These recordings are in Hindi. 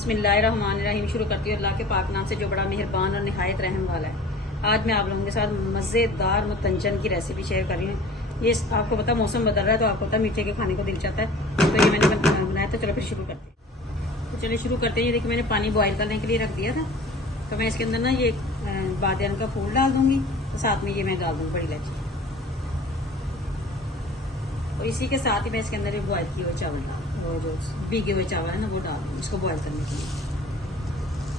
बिस्मिल्लाहिर्रहमानिर्रहीम। शुरू करती हूँ अल्लाह के पाक नाम से जो बड़ा मेहरबान और निहायत रहम वाला है। आज मैं आप लोगों के साथ मज़ेदार मुतंजन की रेसिपी शेयर कर रही हूँ। ये आपको पता मौसम बदल रहा है तो आपको पता मीठे के खाने को दिल चाहता है, तो ये मैंने बनाया। तो चलो फिर शुरू करते हैं। तो चलिए शुरू करते हैं। ये देखिए मैंने पानी बॉयल करने के लिए रख दिया था, तो मैं इसके अंदर ना ये बादियान का फूल डाल दूंगी, तो साथ में ये मैं डाल दूंगी बड़ी इलायची, और इसी के साथ ही मैं इसके अंदर बॉयल किए हुए चावल डाल, वो जो भीगे हुए चावल है ना वो डाल दूँ इसको बॉयल करने के लिए।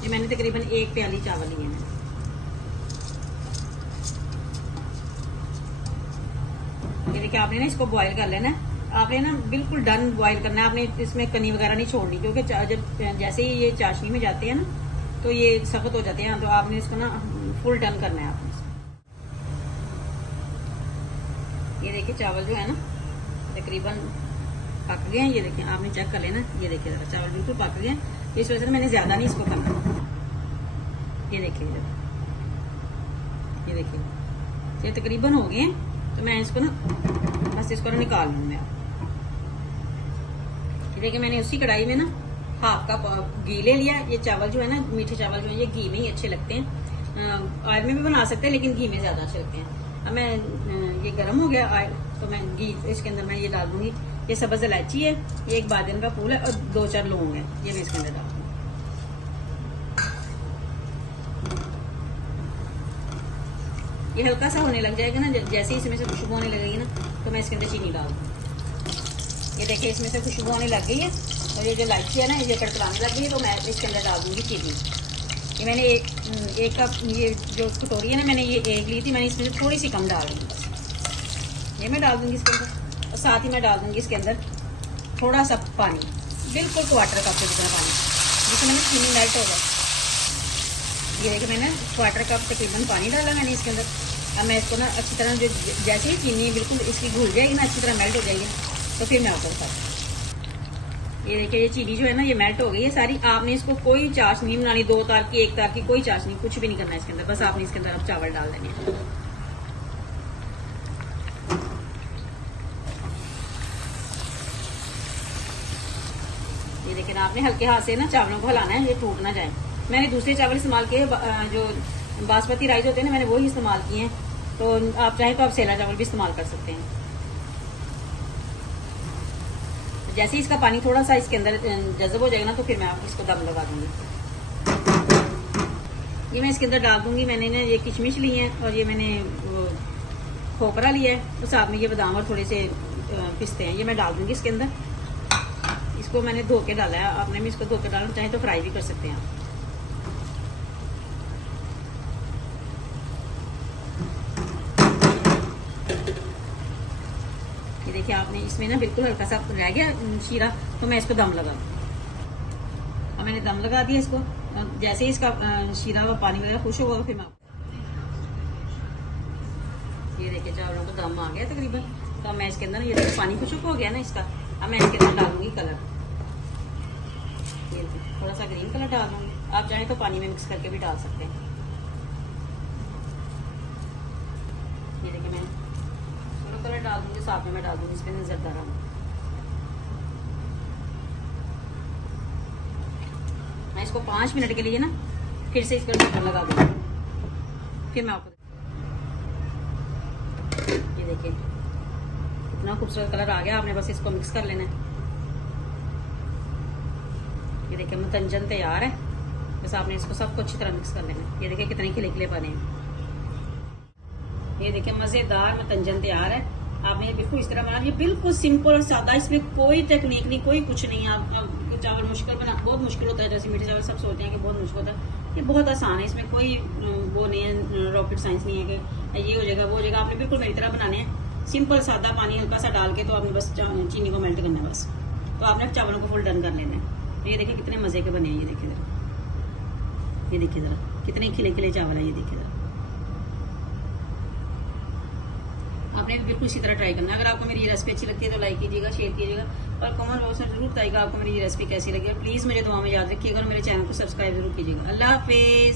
ये मैंने तकरीबन 1 प्याली चावल लिए हैं। ये देखिए आपने ना इसको बॉयल कर लेना है। आपने ना बिल्कुल डन बॉयल करना है, आपने इसमें कनी वगैरह नहीं छोड़नी, क्योंकि जब जैसे ही ये चाशनी में जाते हैं ना तो ये सख्त हो जाते हैं, तो आपने इसको ना फुल डन करना है आपने। ये देखिए चावल जो है ना तकरीबन पक गए हैं। ये देखिए आपने चेक कर लेना। ये देखिए जरा चावल बिल्कुल पक गए हैं, इस वजह से मैंने ज्यादा नहीं इसको करना। ये देखिए ये देखिए ये तकरीबन हो गए हैं, तो मैं इसको ना बस इसको ना निकाल लूंगा। ये देखिए मैंने उसी कढ़ाई में ना हाफ कप घी ले लिया। ये चावल जो है ना मीठे चावल जो है ये घी में ही अच्छे लगते हैं, ऑयल में भी बना सकते हैं लेकिन घी में ज्यादा अच्छे लगते हैं। अब मैं ये गर्म हो गया ऑयल, तो मैं घी इसके अंदर मैं ये डाल दूंगी। ये सब्ज इलायची है, ये एक बादिन का फूल है और 2-4 लौंग है, ये मैं इसके अंदर डाल दूंगी। ये हल्का सा होने लग जाएगा ना, जैसे ही इसमें से खुशबू होने लगेगी ना तो मैं इसके अंदर चीनी डाल दूंगी। ये देखिए इसमें से खुशबू होने लग गई है और ये जो इलायची है ना ये कड़कड़ाने लग गई है, तो मैं इसके अंदर डाल दूंगी चीनी। ये मैंने एक कप ये जो कटोरी है ना मैंने ये 1 ली थी, मैंने इसमें से थोड़ी सी कम डाल दी। ये मैं डाल दूंगी इसके अंदर, और साथ ही मैं डाल दूंगी इसके अंदर थोड़ा सा पानी, बिल्कुल क्वार्टर कप के जितना पानी, जिससे मैंने चीनी मेल्ट हो जाए। ये देखिए मैंने क्वार्टर कप तकरीबन पानी डाला मैंने इसके अंदर। अब मैं इसको ना अच्छी तरह जो जैसे ही चीनी बिल्कुल इसकी घुल जाएगी ना अच्छी तरह मेल्ट हो जाएगी, तो फिर मैं ऊपर कर। ये देखिए ये चीनी जो है ना ये मेल्ट हो गई है सारी। आपने इसको कोई चाश नहीं बनानी, 2 तार की 1 तार की कोई चाश नहीं, कुछ भी नहीं करना है इसके अंदर। बस आपने इसके अंदर अब चावल डाल देने हैं। ये देखिए ना आपने हल्के हाथ से ना चावलों को हिलाना है, ये टूट ना जाए। मैंने दूसरे चावल इस्तेमाल किए, जो बासमती राइस होते हैं ना मैंने वही इस्तेमाल किए हैं, तो आप चाहें तो आप सेला चावल भी इस्तेमाल कर सकते हैं। जैसे ही इसका पानी थोड़ा सा इसके अंदर जज़ब हो जाएगा ना तो फिर मैं इसको दम लगा दूंगी। ये मैं इसके अंदर डाल दूंगी। मैंने ना ये किशमिश ली है और ये मैंने खोपरा लिया है, और साथ में ये बादाम और थोड़े से पिस्ते हैं, ये मैं डाल दूंगी इसके अंदर। इसको मैंने धो के डाला है, आपने भी इसको धो के डालना चाहे तो फ्राई भी कर सकते हैं आप। ये देखिए आपने इसमें ना बिल्कुल हल्का सा रह गया शीरा, तो मैं इसको दम लगा दूँ। अब मैंने दम लगा दिया इसको। जैसे ही इसका शीरा व पानी वगैरह खुश होगा फिर मैं, ये देखिए चावलों को दम आ गया तकरीबन। तो मैं इसके अंदर ये देखिए पानी खुश हो गया ना इसका। अब मैं इसके अंदर डाल दूंगी कलर, ये थोड़ा सा ग्रीन कलर डाल दूंगी। आप चाहें तो पानी में मिक्स करके भी डाल सकते हैं। ये देखिए मैं कलर डाल दूंगी, साथ में मैं डाल दूंगी इसके अंदर जरदा रंग। मैं इसको 5 मिनट के लिए ना फिर से इसको ढक्कन लगा दूंगी, फिर मैं आपको। ये देखिए इतना खूबसूरत कलर आ गया, आपने बस इसको मिक्स कर लेना है। ये देखिए मुतंजन तैयार है, बस आपने इसको सबको अच्छी तरह मिक्स कर लेना है। ये देखिए कितने खिले खिले बने हैं। ये देखिए मजेदार मुतंजन तैयार है। आपने बिल्कुल इस तरह बना दिया, बिल्कुल सिंपल और सादा, इसमें कोई टेक्निक नहीं, कोई कुछ नहीं। आप चावल मुश्किल बना, बहुत मुश्किल होता है, जैसे मीठे चावल सब सोचते हैं कि बहुत मुश्किल होता है, ये बहुत आसान है। इसमें कोई वो नहीं है, रॉकेट साइंस नहीं है कि ये हो जाएगा वो हो जाएगा। आपने बिल्कुल मेरी तरह बनाने हैं, सिंपल सादा पानी हल्का सा डाल के, तो आपने बस चीनी को मेल्ट करना है बस, तो आपने चावलों को फुल डन कर लेना है। ये देखिए कितने मजे के बने हैं। ये देखिए जरा, ये देखिए जरा कितने खिले खिले चावल है। ये देखिए जरा, आपने बिल्कुल इसी तरह ट्राई करना है। अगर आपको मेरी रेसिपी अच्छी लगती है तो लाइक कीजिएगा, शेयर कीजिएगा, और कमेंट बॉक्स में जरूर बताइएगा आपको मेरी रेसिपी कैसी लगी। प्लीज मुझे दुआ में याद रखिएगा और मेरे चैनल को सब्सक्राइब जरूर कीजिएगा। अल्लाह हाफिज।